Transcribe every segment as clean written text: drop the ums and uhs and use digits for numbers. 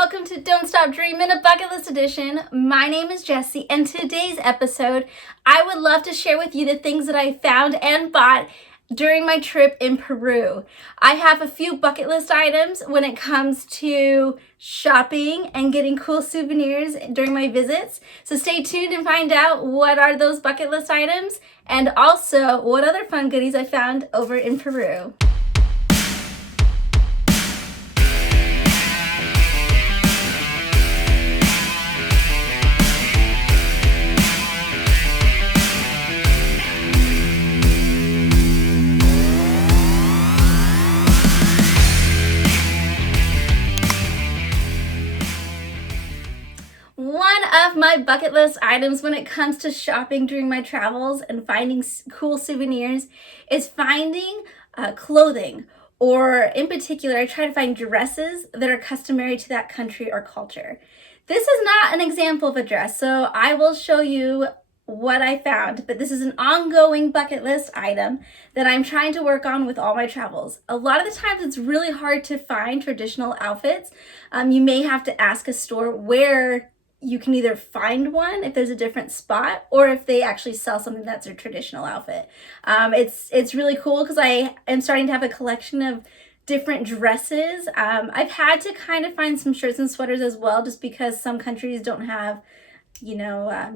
welcome to Don't Stop Dreaming, a bucket list edition. My name is Jessie, and today's episode, I would love to share with you the things that I found and bought during my trip in Peru. I have a few bucket list items when it comes to shopping and getting cool souvenirs during my visits. So stay tuned and find out what are those bucket list items and also what other fun goodies I found over in Peru. One of my bucket list items when it comes to shopping during my travels and finding cool souvenirs is finding clothing, or in particular, I try to find dresses that are customary to that country or culture. This is not an example of a dress, so I will show you what I found, but this is an ongoing bucket list item that I'm trying to work on with all my travels. A lot of the times it's really hard to find traditional outfits. You may have to ask a store where you can either find one if there's a different spot or if they actually sell something that's a traditional outfit. It's really cool because I am starting to have a collection of different dresses. I've had to kind of find some shirts and sweaters as well, just because some countries don't have,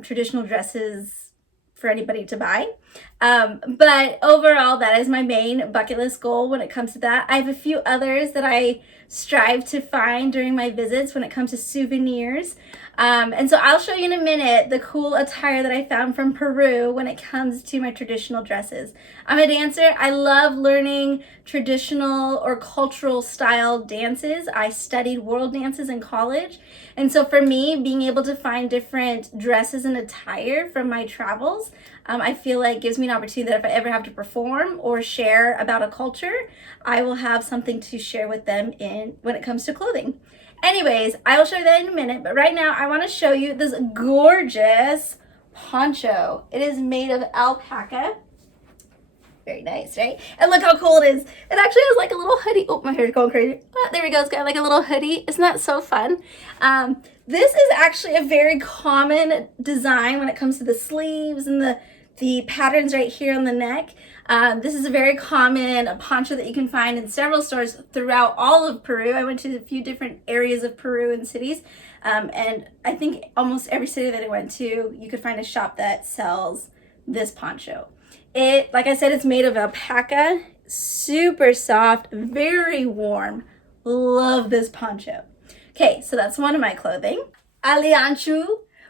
traditional dresses for anybody to buy. But overall, that is my main bucket list goal when it comes to that. I have a few others that I strive to find during my visits when it comes to souvenirs. And so I'll show you in a minute the cool attire that I found from Peru when it comes to my traditional dresses. I'm a dancer. I love learning traditional or cultural style dances. I studied world dances in college. And so for me, being able to find different dresses and attire from my travels, I feel like gives me an opportunity that if I ever have to perform or share about a culture, I will have something to share with them when it comes to clothing. Anyways, I will show you that in a minute, but right now I want to show you this gorgeous poncho. It is made of alpaca. Very nice, right? And look how cool it is. It actually has like a little hoodie. Oh, my hair's going crazy. Oh, there we go. It's got like a little hoodie. Isn't that so fun? This is actually a very common design when it comes to the sleeves and the patterns right here on the neck. This is a very common poncho that you can find in several stores throughout all of Peru. I went to a few different areas of Peru and cities, and I think almost every city that I went to, you could find a shop that sells this poncho. Like I said, it's made of alpaca, super soft, very warm. Love this poncho. Okay, so that's one of my clothing. Alianchu,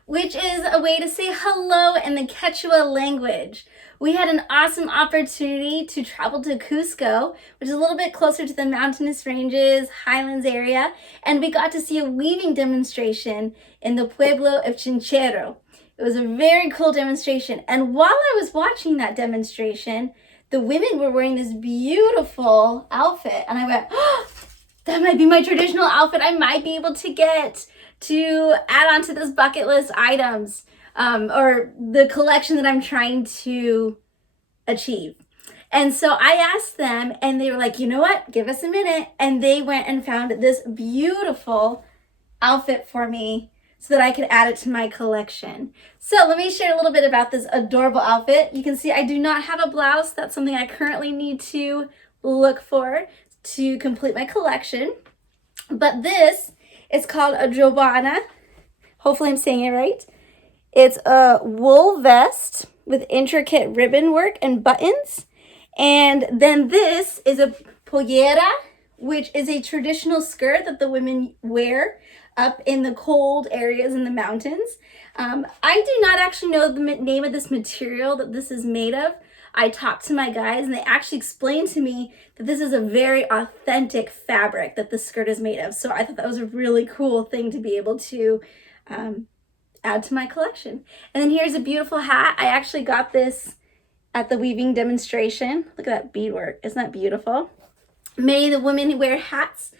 which is a way to say hello in the Quechua language. We had an awesome opportunity to travel to Cusco, which is a little bit closer to the mountainous ranges, highlands area, and we got to see a weaving demonstration in the pueblo of Chinchero. It was a very cool demonstration, and while I was watching that demonstration, the women were wearing this beautiful outfit, and I went, oh, that might be my traditional outfit I might be able to get to add on to this bucket list items, or the collection that I'm trying to achieve. And so I asked them, and they were like, you know what, give us a minute. And they went and found this beautiful outfit for me so that I could add it to my collection. So let me share a little bit about this adorable outfit. You can see I do not have a blouse. That's something I currently need to look for to complete my collection. But this is called a jobana. Hopefully I'm saying it right. It's a wool vest with intricate ribbon work and buttons. And then this is a pollera, which is a traditional skirt that the women wear up in the cold areas in the mountains. I do not actually know the name of this material that this is made of. I talked to my guys and they actually explained to me that this is a very authentic fabric that the skirt is made of. So I thought that was a really cool thing to be able to add to my collection. And then here's a beautiful hat. I actually got this at the weaving demonstration. Look at that beadwork. Isn't that beautiful? Many of the women wear hats.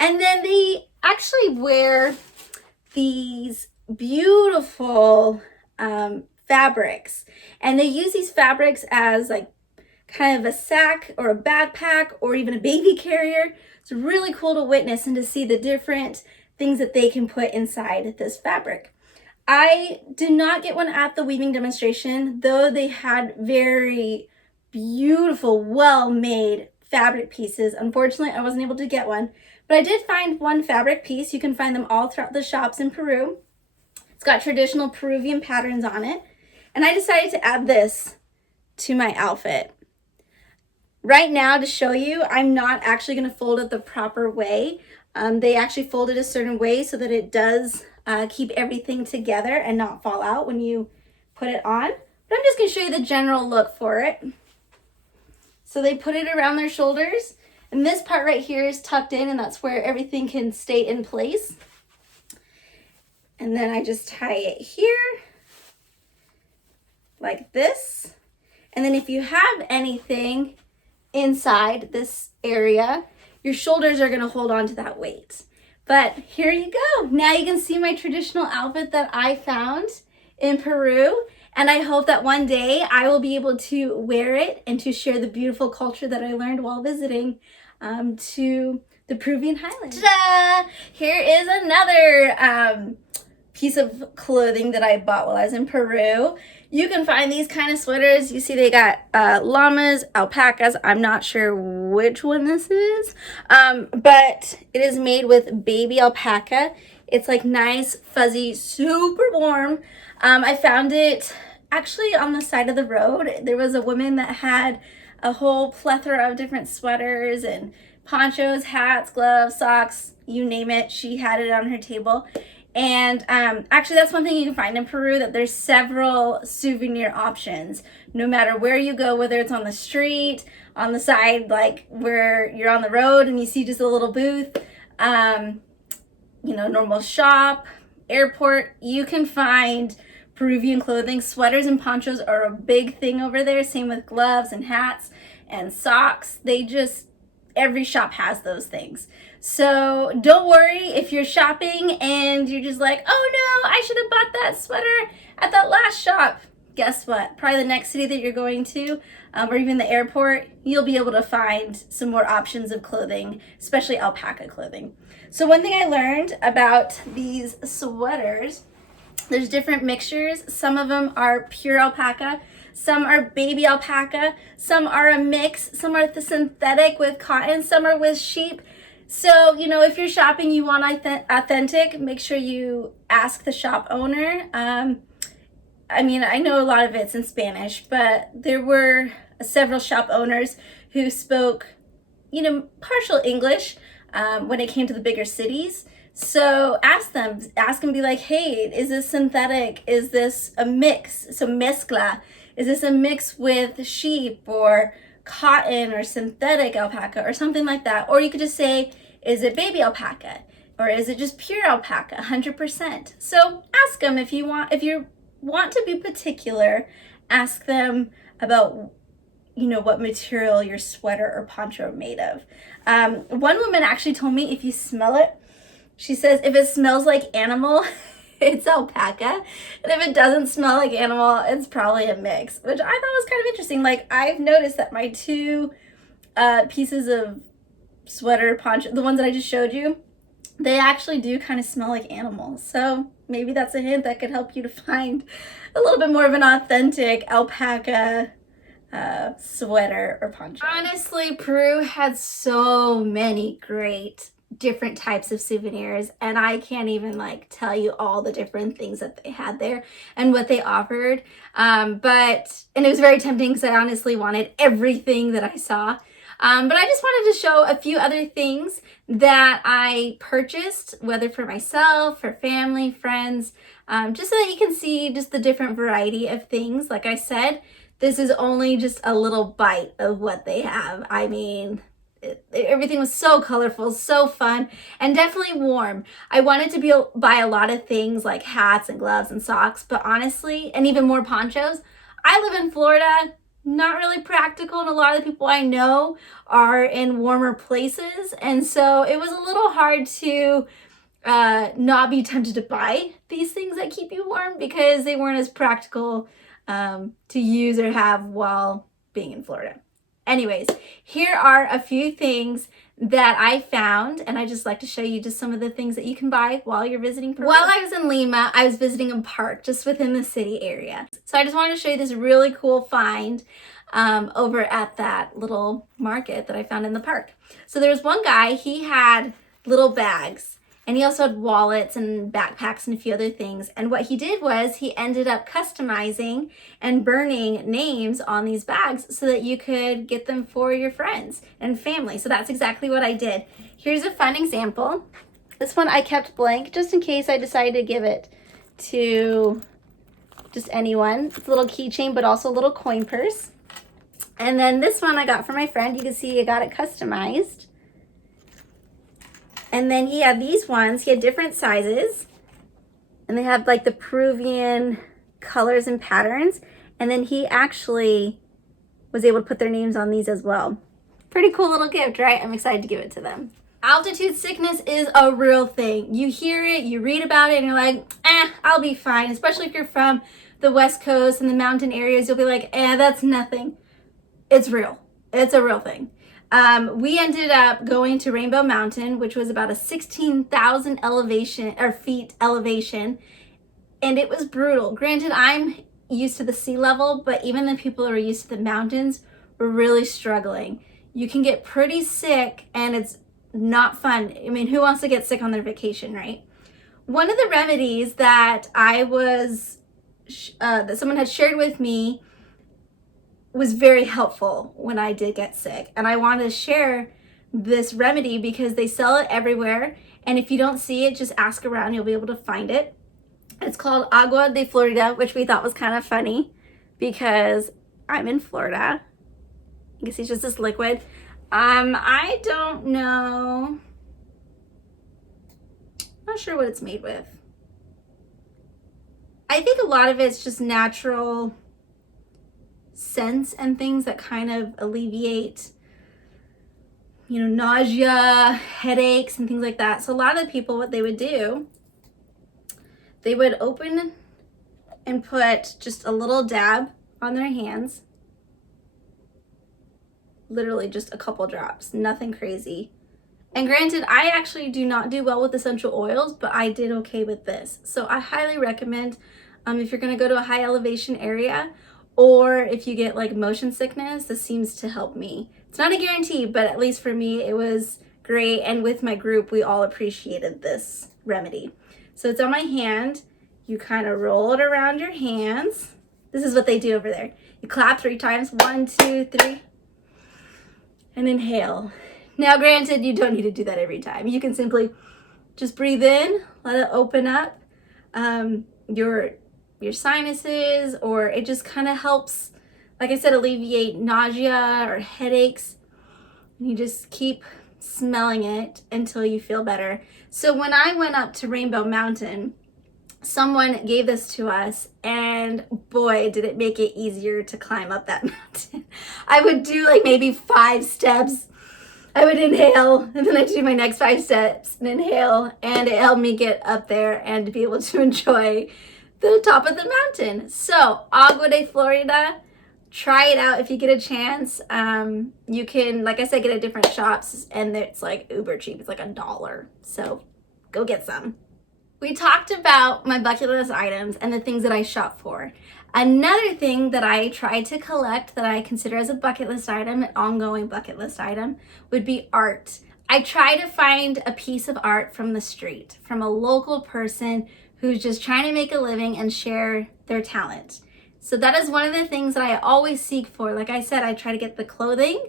And then they actually wear these beautiful fabrics. And they use these fabrics as like kind of a sack or a backpack or even a baby carrier. It's really cool to witness and to see the different things that they can put inside this fabric. I did not get one at the weaving demonstration, though they had very beautiful, well-made fabric pieces. Unfortunately, I wasn't able to get one, but I did find one fabric piece. You can find them all throughout the shops in Peru. It's got traditional Peruvian patterns on it, and I decided to add this to my outfit. Right now, to show you, I'm not actually going to fold it the proper way. They actually fold it a certain way so that it does keep everything together and not fall out when you put it on. But I'm just going to show you the general look for it. So they put it around their shoulders, and this part right here is tucked in, and that's where everything can stay in place. And then I just tie it here like this. And then if you have anything inside this area, your shoulders are going to hold on to that weight. But here you go. Now you can see my traditional outfit that I found in Peru. And I hope that one day I will be able to wear it and to share the beautiful culture that I learned while visiting to the Peruvian highlands. Ta-da! Here is another piece of clothing that I bought while I was in Peru. You can find these kind of sweaters. You see they got llamas, alpacas. I'm not sure which one this is, but it is made with baby alpaca. It's like nice, fuzzy, super warm. I found it actually on the side of the road. There was a woman that had a whole plethora of different sweaters and ponchos, hats, gloves, socks, you name it. She had it on her table. And actually that's one thing you can find in Peru, that there's several souvenir options. No matter where you go, whether it's on the street, on the side, like where you're on the road and you see just a little booth, you know, normal shop, airport, you can find Peruvian clothing. Sweaters and ponchos are a big thing over there. Same with gloves and hats and socks. Every shop has those things. So don't worry if you're shopping and you're just like, oh no, I should have bought that sweater at that last shop. Guess what? Probably the next city that you're going to, or even the airport, you'll be able to find some more options of clothing, especially alpaca clothing. So one thing I learned about these sweaters, there's different mixtures. Some of them are pure alpaca. Some are baby alpaca. Some are a mix. Some are the synthetic with cotton. Some are with sheep. So, you know, if you're shopping, you want authentic, make sure you ask the shop owner. I mean, I know a lot of it's in Spanish, but there were several shop owners who spoke, you know, partial English when it came to the bigger cities. So ask them, be like, hey, is this synthetic? Is this a mix? So mezcla. Is this a mix with sheep or cotton or synthetic alpaca or something like that? Or you could just say, is it baby alpaca? Or is it just pure alpaca, 100%? So ask them if you want to be particular, ask them about, you know, what material your sweater or poncho are made of. One woman actually told me if you smell it, she says if it smells like animal, it's alpaca. And if it doesn't smell like animal, it's probably a mix, which I thought was kind of interesting. Like, I've noticed that my two pieces of sweater, poncho, the ones that I just showed you, they actually do kind of smell like animals. So maybe that's a hint that could help you to find a little bit more of an authentic alpaca sweater or poncho. Honestly, Peru had so many great different types of souvenirs, and I can't even like tell you all the different things that they had there and what they offered. And it was very tempting because I honestly wanted everything that I saw. But I just wanted to show a few other things that I purchased, whether for myself, for family, friends, just so that you can see just the different variety of things. Like I said, this is only just a little bite of what they have. I mean, everything was so colorful, so fun, and definitely warm. I wanted to buy a lot of things like hats and gloves and socks, but honestly, and even more ponchos. I live in Florida, not really practical, and a lot of the people I know are in warmer places, and so it was a little hard to not be tempted to buy these things that keep you warm because they weren't as practical to use or have while being in Florida. Anyways, here are a few things that I found, and I just like to show you just some of the things that you can buy while you're visiting Peru. While I was in Lima, I was visiting a park just within the city area. So I just wanted to show you this really cool find over at that little market that I found in the park. So there was one guy, he had little bags, and he also had wallets and backpacks and a few other things. And what he did was he ended up customizing and burning names on these bags so that you could get them for your friends and family. So that's exactly what I did. Here's a fun example. This one I kept blank just in case I decided to give it to just anyone. It's a little keychain, but also a little coin purse. And then this one I got for my friend. You can see I got it customized. And then he had these ones, he had different sizes, and they had like the Peruvian colors and patterns. And then he actually was able to put their names on these as well. Pretty cool little gift, right? I'm excited to give it to them. Altitude sickness is a real thing. You hear it, you read about it, and you're like, I'll be fine. Especially if you're from the West Coast and the mountain areas, you'll be like, that's nothing. It's real. It's a real thing. We ended up going to Rainbow Mountain, which was about a 16,000 feet elevation, and it was brutal. Granted, I'm used to the sea level, but even the people who are used to the mountains were really struggling. You can get pretty sick, and it's not fun. I mean, who wants to get sick on their vacation, right? One of the remedies that that someone had shared with me was very helpful when I did get sick. And I wanted to share this remedy because they sell it everywhere. And if you don't see it, just ask around, you'll be able to find it. It's called Agua de Florida, which we thought was kind of funny because I'm in Florida. You can see it's just this liquid. I don't know. Not sure what it's made with. I think a lot of it's just natural scents and things that kind of alleviate, nausea, headaches, and things like that. So a lot of the people, what they would do, they would open and put just a little dab on their hands. Literally just a couple drops, nothing crazy. And granted, I actually do not do well with essential oils, but I did okay with this. So I highly recommend if you're gonna go to a high elevation area, or if you get like motion sickness, this seems to help me. It's not a guarantee, but at least for me, it was great. And with my group, we all appreciated this remedy. So it's on my hand. You kind of roll it around your hands. This is what they do over there. You clap 3 times, 1, 2, 3, and inhale. Now, granted, you don't need to do that every time. You can simply just breathe in, let it open up your sinuses, or it just kind of helps, like I said, alleviate nausea or headaches. And you just keep smelling it until you feel better. So when I went up to Rainbow Mountain, someone gave this to us, and boy, did it make it easier to climb up that mountain. I would do like maybe 5 steps. I would inhale, and then I'd do my next 5 steps and inhale, and it helped me get up there and to be able to enjoy the top of the mountain. So Agua de Florida, try it out if you get a chance. You can, like I said, get at different shops, and it's like uber cheap. It's like $1. So go get some. We talked about my bucket list items and the things that I shop for. Another thing that I try to collect that I consider as a bucket list item, an ongoing bucket list item, would be art. I try to find a piece of art from the street, from a local person who's just trying to make a living and share their talent. So that is one of the things that I always seek for. Like I said, I try to get the clothing.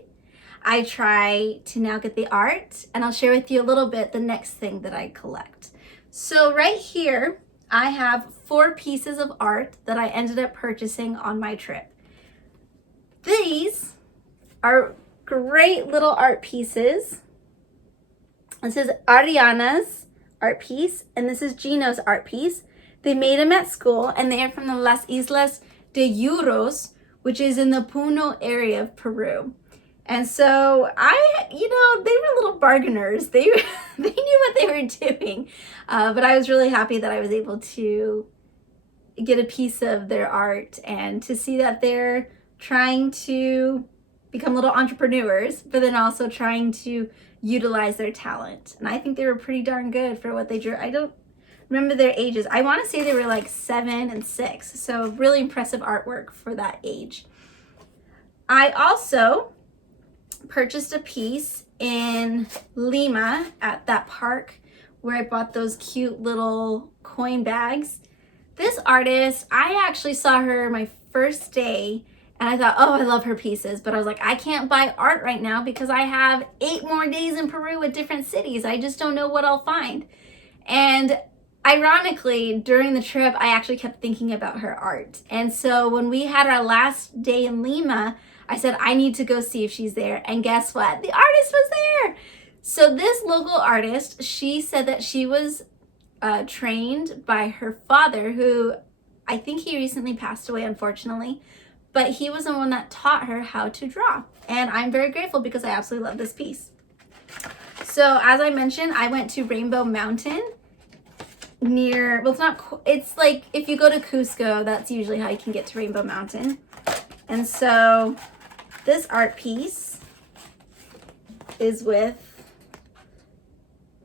I try to now get the art, and I'll share with you a little bit the next thing that I collect. So right here, I have 4 pieces of art that I ended up purchasing on my trip. These are great little art pieces. This is Ariana's art piece, and this is Gino's art piece. They made them at school, and they are from the Las Islas de Yuros, which is in the Puno area of Peru. And so they were little bargainers. They knew what they were doing. But I was really happy that I was able to get a piece of their art and to see that they're trying to become little entrepreneurs, but then also trying to utilize their talent. And I think they were pretty darn good for what they drew. I don't remember their ages. I want to say they were like 7 and 6. So really impressive artwork for that age. I also purchased a piece in Lima at that park where I bought those cute little coin bags. This artist, I actually saw her my first day and I thought, oh, I love her pieces. But I was like, I can't buy art right now because I have 8 more days in Peru with different cities. I just don't know what I'll find. And ironically, during the trip, I actually kept thinking about her art. And so when we had our last day in Lima, I said, I need to go see if she's there. And guess what? The artist was there. So this local artist, she said that she was trained by her father, who I think he recently passed away, unfortunately. But he was the one that taught her how to draw. And I'm very grateful because I absolutely love this piece. So as I mentioned, I went to Rainbow Mountain near, well, it's like if you go to Cusco, that's usually how you can get to Rainbow Mountain. And so this art piece is with,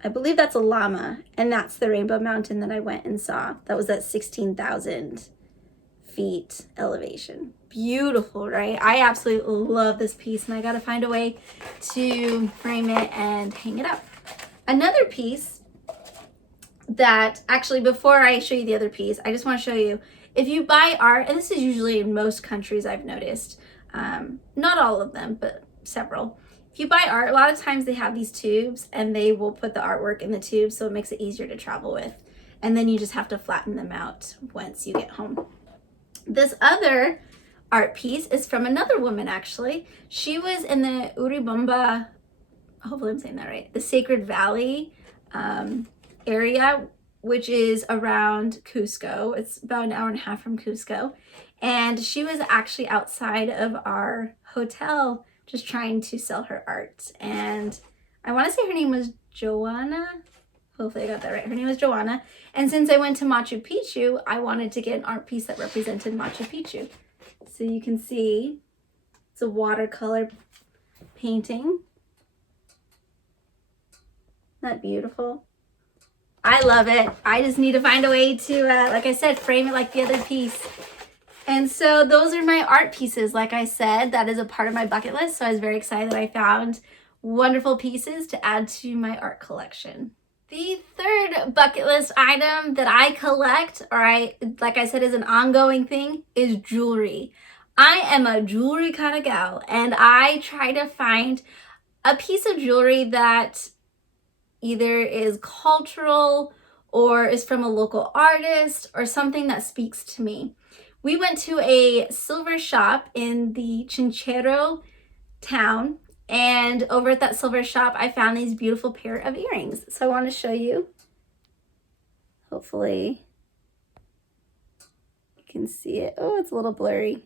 I believe that's a llama, and that's the Rainbow Mountain that I went and saw. That was at 16,000 feet elevation. Beautiful, right? I absolutely love this piece, and I got to find a way to frame it and hang it up. Another piece that, actually, before I show you the other piece, I just want to show you, if you buy art, and this is usually in most countries I've noticed, not all of them, but several. If you buy art, a lot of times they have these tubes and they will put the artwork in the tube so it makes it easier to travel with. And then you just have to flatten them out once you get home. This other art piece is from another woman, actually. She was in the Urubamba, hopefully I'm saying that right, the Sacred Valley area, which is around Cusco. It's about an hour and a half from Cusco. And she was actually outside of our hotel just trying to sell her art. And I want to say her name was Joanna. Hopefully I got that right. Her name was Joanna. And since I went to Machu Picchu, I wanted to get an art piece that represented Machu Picchu. So you can see it's a watercolor painting. Isn't that beautiful? I love it. I just need to find a way to, like I said, frame it like the other piece. And so those are my art pieces. Like I said, that is a part of my bucket list. So I was very excited that I found wonderful pieces to add to my art collection. The third bucket list item that I collect, or like I said, is an ongoing thing, is jewelry. I am a jewelry kind of gal, and I try to find a piece of jewelry that either is cultural or is from a local artist or something that speaks to me. We went to a silver shop in the Chinchero town, and over at that silver shop, I found these beautiful pair of earrings. So I want to show you. Hopefully you can see it. Oh, it's a little blurry.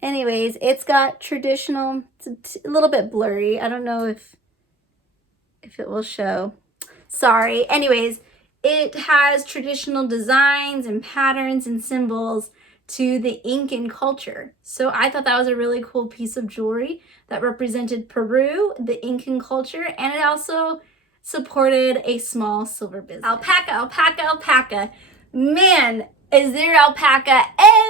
Anyways, it's got traditional, it's a little bit blurry. I don't know if it will show. Sorry. Anyways, it has traditional designs and patterns and symbols to the Incan culture. So I thought that was a really cool piece of jewelry that represented Peru, the Incan culture, and it also supported a small silver business. Alpaca, alpaca, alpaca. Man, is there alpaca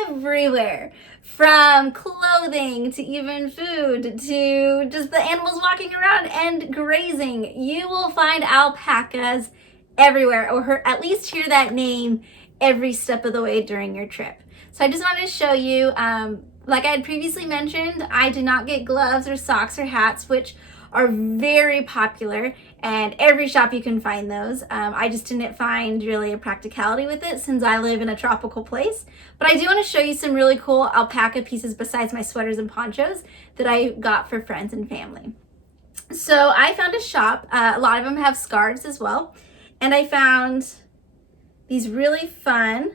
everywhere. From clothing to even food to just the animals walking around and grazing. You will find alpacas everywhere, or at least hear that name every step of the way during your trip. So I just wanted to show you, like I had previously mentioned, I did not get gloves or socks or hats, which are very popular, and every shop you can find those. I just didn't find really a practicality with it since I live in a tropical place. But I do want to show you some really cool alpaca pieces besides my sweaters and ponchos that I got for friends and family. So I found a shop, a lot of them have scarves as well, and I found these really fun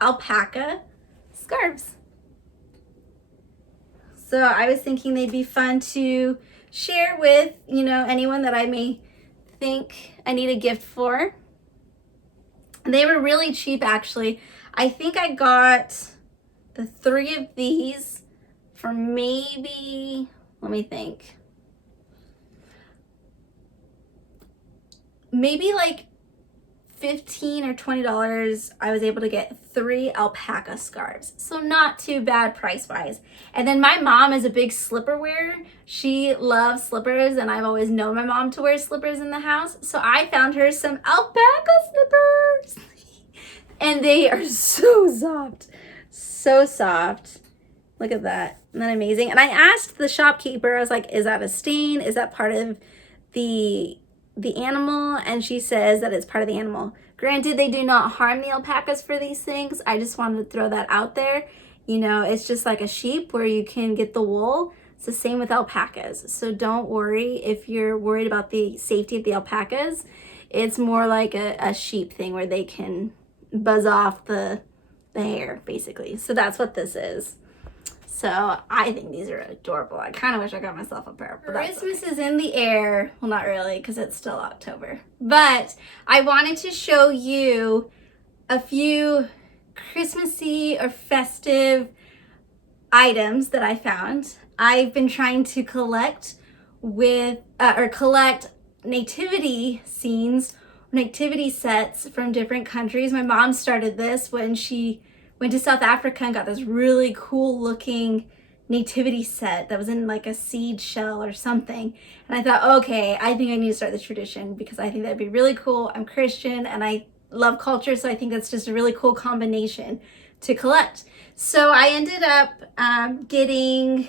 alpaca scarves. So I was thinking they'd be fun to share with, you know, anyone that I may think I need a gift for. They were really cheap, actually. I think I got the 3 of these for maybe, let me think, maybe like $15 or $20, I was able to get 3 alpaca scarves. So not too bad price-wise. And then my mom is a big slipper wearer. She loves slippers, and I've always known my mom to wear slippers in the house. So I found her some alpaca slippers. And they are so soft. So soft. Look at that. Isn't that amazing? And I asked the shopkeeper, I was like, is that a stain? Is that part of the animal? And she says that it's part of the animal. Granted, they do not harm the alpacas for these things. I just wanted to throw that out there. You know, it's just like a sheep where you can get the wool. It's the same with alpacas. So don't worry if you're worried about the safety of the alpacas. It's more like a sheep thing where they can buzz off the hair, basically. So that's what this is. So I think these are adorable. I kind of wish I got myself a pair. But Christmas is in the air. Well, not really, because it's still October. But I wanted to show you a few Christmassy or festive items that I found. I've been trying to collect collect nativity scenes, nativity sets from different countries. My mom started this when she went to South Africa and got this really cool looking nativity set that was in like a seed shell or something. And I thought, okay, I think I need to start this tradition because I think that'd be really cool. I'm Christian and I love culture, so I think that's just a really cool combination to collect. So I ended up getting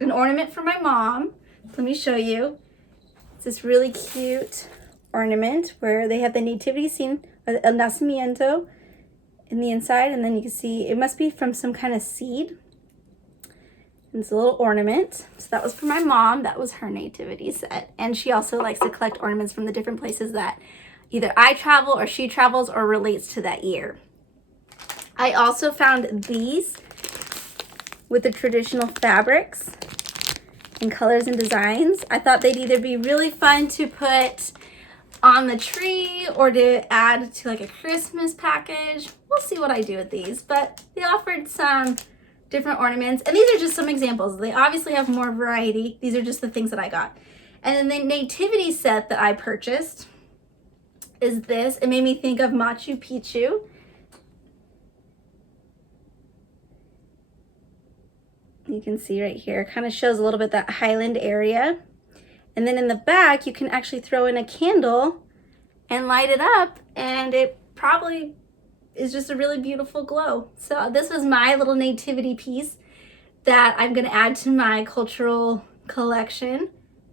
an ornament for my mom. Let me show you. It's this really cute ornament where they have the nativity scene, El Nacimiento, in the inside, and then you can see it must be from some kind of seed. And it's a little ornament. So that was for my mom. That was her nativity set. And she also likes to collect ornaments from the different places that either I travel or she travels or relates to that year. I also found these with the traditional fabrics and colors and designs. I thought they'd either be really fun to put on the tree or to add to like a Christmas package. We'll see what I do with these, but they offered some different ornaments, and these are just some examples. They obviously have more variety. These are just the things that I got. And then the nativity set that I purchased is this. It made me think of Machu Picchu. You can see right here, kind of shows a little bit that highland area. And then in the back, you can actually throw in a candle and light it up, and it probably is just a really beautiful glow. So this was my little nativity piece that I'm gonna add to my cultural collection.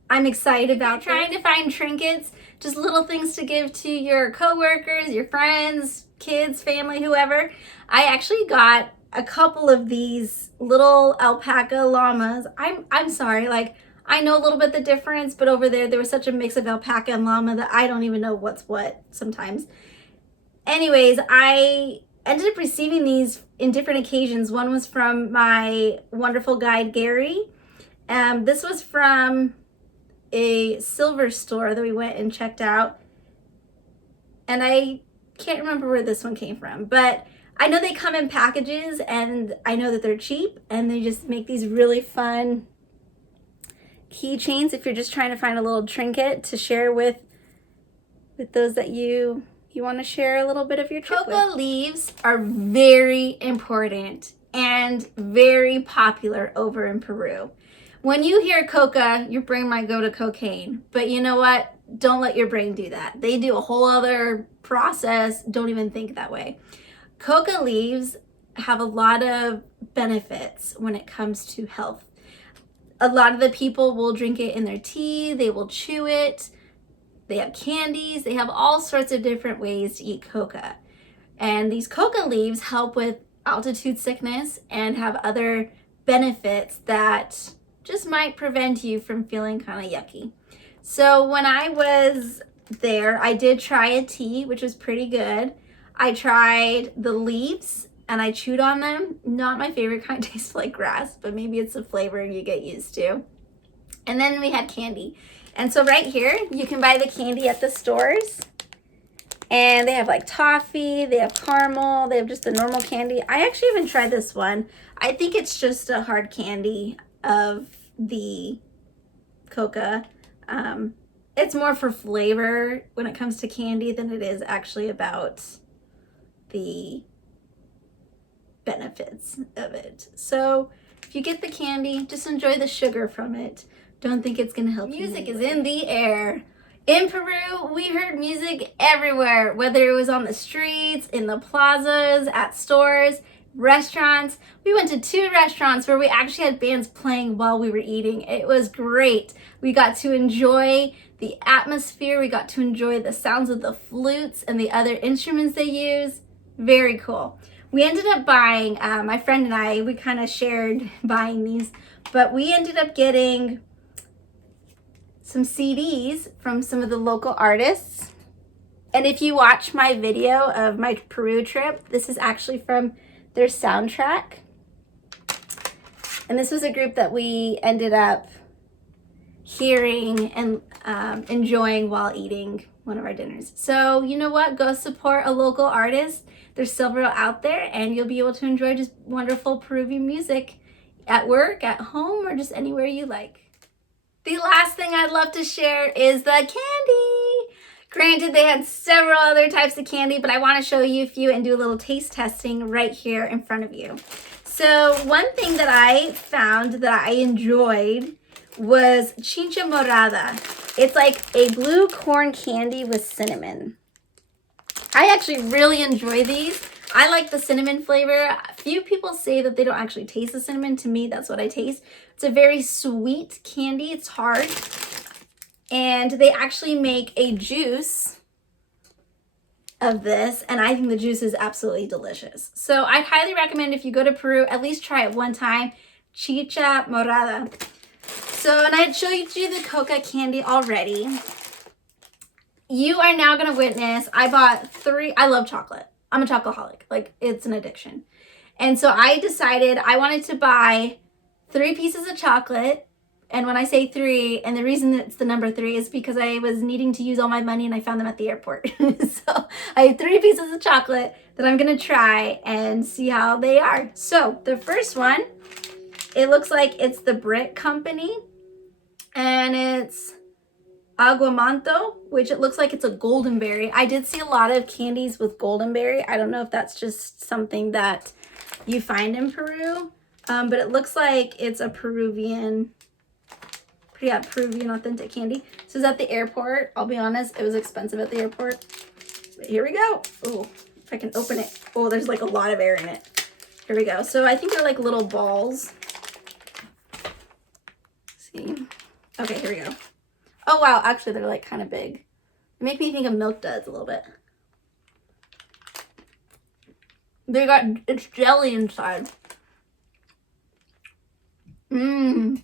I'm excited about trying to find trinkets, just little things to give to your coworkers, your friends, kids, family, whoever. I actually got a couple of these little alpaca llamas. I'm sorry, like, I know a little bit the difference, but over there was such a mix of alpaca and llama that I don't even know what's what sometimes. Anyways, I ended up receiving these in different occasions. One was from my wonderful guide, Gary. This was from a silver store that we went and checked out. And I can't remember where this one came from, but I know they come in packages, and I know that they're cheap, and they just make these really fun keychains if you're just trying to find a little trinket to share with those that you want to share a little bit of your trip with. Coca leaves are very important and very popular over in Peru. When you hear coca, your brain might go to cocaine, but you know what? Don't let your brain do that. They do a whole other process. Don't even think that way. Coca leaves have a lot of benefits when it comes to health. A lot of the people will drink it in their tea, they will chew it, they have candies, they have all sorts of different ways to eat coca. And these coca leaves help with altitude sickness and have other benefits that just might prevent you from feeling kind of yucky. So when I was there, I did try a tea, which was pretty good. I tried the leaves and I chewed on them. Not my favorite kind, tastes like grass, but maybe it's a flavor you get used to. And then we had candy. And so right here, you can buy the candy at the stores. And they have like toffee, they have caramel, they have just the normal candy. I actually even tried this one. I think it's just a hard candy of the coca. it's more for flavor when it comes to candy than it is actually about the benefits of it. So if you get the candy, just enjoy the sugar from it. Don't think it's gonna help you. Music is in the air. In Peru, we heard music everywhere, whether it was on the streets, in the plazas, at stores, restaurants. We went to 2 restaurants where we actually had bands playing while we were eating. It was great. We got to enjoy the atmosphere. We got to enjoy the sounds of the flutes and the other instruments they use. Very cool. We ended up buying, my friend and I, we kind of shared buying these, but we ended up getting some CDs from some of the local artists. And if you watch my video of my Peru trip, this is actually from their soundtrack. And this was a group that we ended up hearing and enjoying while eating one of our dinners. So you know what? Go support a local artist. There's several out there, and you'll be able to enjoy just wonderful Peruvian music at work, at home, or just anywhere you like. The last thing I'd love to share is the candy. Granted, they had several other types of candy, but I want to show you a few and do a little taste testing right here in front of you. So one thing that I found that I enjoyed was chincha morada. It's like a blue corn candy with cinnamon. I actually really enjoy these. I like the cinnamon flavor. A few people say that they don't actually taste the cinnamon. To me, that's what I taste. It's a very sweet candy. It's hard. And they actually make a juice of this, and I think the juice is absolutely delicious. So I'd highly recommend, if you go to Peru, at least try it one time. Chicha morada. So, and I had showed you the coca candy already. You are now going to witness, I bought 3, I love chocolate. I'm a chocoholic, like it's an addiction. And so I decided I wanted to buy 3 pieces of chocolate. And when I say 3, and the reason it's the number 3 is because I was needing to use all my money and I found them at the airport. So I have 3 pieces of chocolate that I'm going to try and see how they are. So the first one, it looks like it's the Brit Company, and it's Aguamanto, which it looks like it's a golden berry. I did see a lot of candies with golden berry. I don't know if that's just something that you find in Peru, but it looks like it's a Peruvian authentic candy. This is at the airport. I'll be honest, it was expensive at the airport. But here we go. Oh, if I can open it. Oh, there's like a lot of air in it. Here we go. So I think they're like little balls. See? Okay, here we go. Oh wow, actually they're like kind of big. They make me think of Milk Duds a little bit. It's jelly inside. Mmm.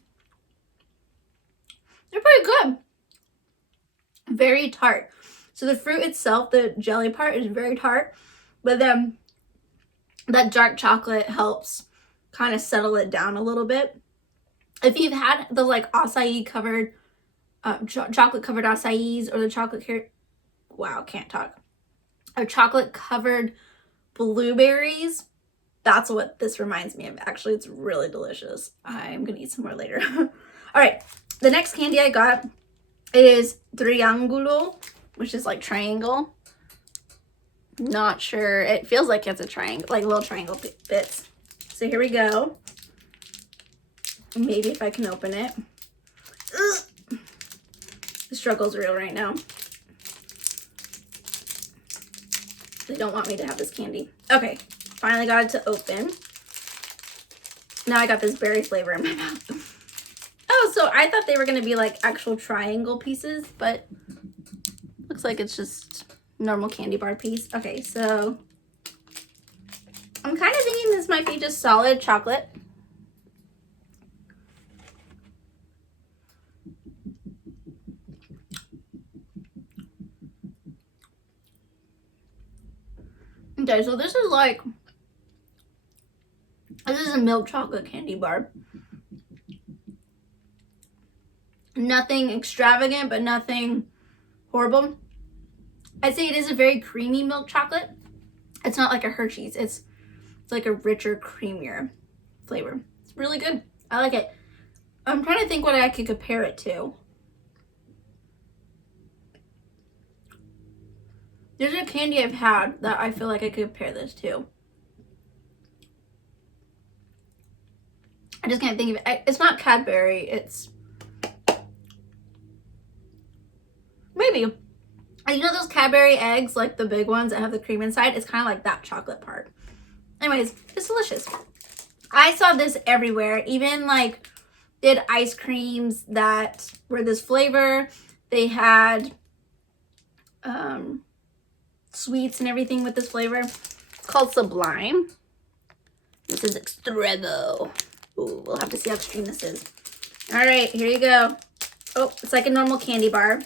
They're pretty good. Very tart. So the fruit itself, the jelly part, is very tart, but then that dark chocolate helps kind of settle it down a little bit. If you've had the like acai covered, chocolate covered acais, or the chocolate covered blueberries, that's what this reminds me of. Actually, it's really delicious. I'm gonna eat some more later. All right. The next candy I got is Triangulo, which is like triangle. Not sure. It feels like it's a triangle, like little triangle bits. So here we go. Maybe if I can open it. Ugh. The struggle's real right now. They don't want me to have this candy. Okay, finally got it to open. Now I got this berry flavor in my mouth. Oh, so I thought they were going to be like actual triangle pieces, but looks like it's just normal candy bar piece. Okay, so I'm kind of thinking this might be just solid chocolate. Okay, so this is a milk chocolate candy bar. Nothing extravagant, but nothing horrible. I'd say it is a very creamy milk chocolate. It's not like a Hershey's. It's like a richer, creamier flavor. It's really good. I like it. I'm trying to think what I could compare it to. There's a candy I've had that I feel like I could compare this to. I just can't think of it. It's not Cadbury. It's maybe. You know those Cadbury eggs, like the big ones that have the cream inside? It's kind of like that chocolate part. Anyways, it's delicious. I saw this everywhere. Even like did ice creams that were this flavor. They had sweets and everything with this flavor. It's called Sublime. This is Extremo. Ooh, we'll have to see how extreme this is. All right, here you go. Oh, it's like a normal candy bar.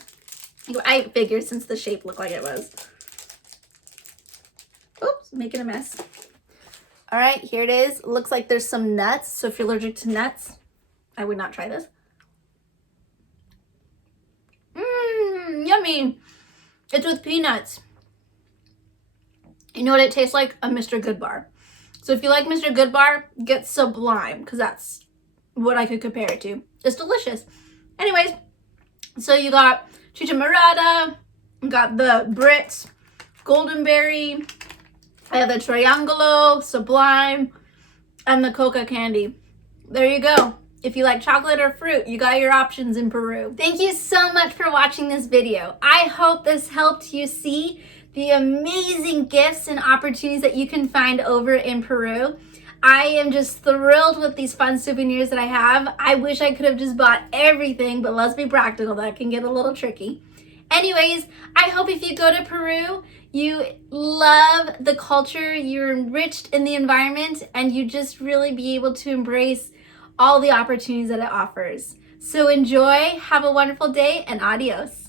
I figured since the shape looked like it was. Oops, making a mess. All right, here it is. It looks like there's some nuts. So if you're allergic to nuts, I would not try this. Yummy. It's with peanuts. You know what it tastes like? A Mr. Good bar. So if you like Mr. Good bar, get Sublime, because that's what I could compare it to. It's delicious. Anyways, so you got Chicha Morada, you got the Brits, Golden Berry, I have the Triangolo, Sublime, and the Coca candy. There you go. If you like chocolate or fruit, you got your options in Peru. Thank you so much for watching this video. I hope this helped you see the amazing gifts and opportunities that you can find over in Peru. I am just thrilled with these fun souvenirs that I have. I wish I could have just bought everything, but let's be practical. That can get a little tricky. Anyways, I hope if you go to Peru, you love the culture, you're enriched in the environment, and you just really be able to embrace all the opportunities that it offers. So enjoy, have a wonderful day, and adios.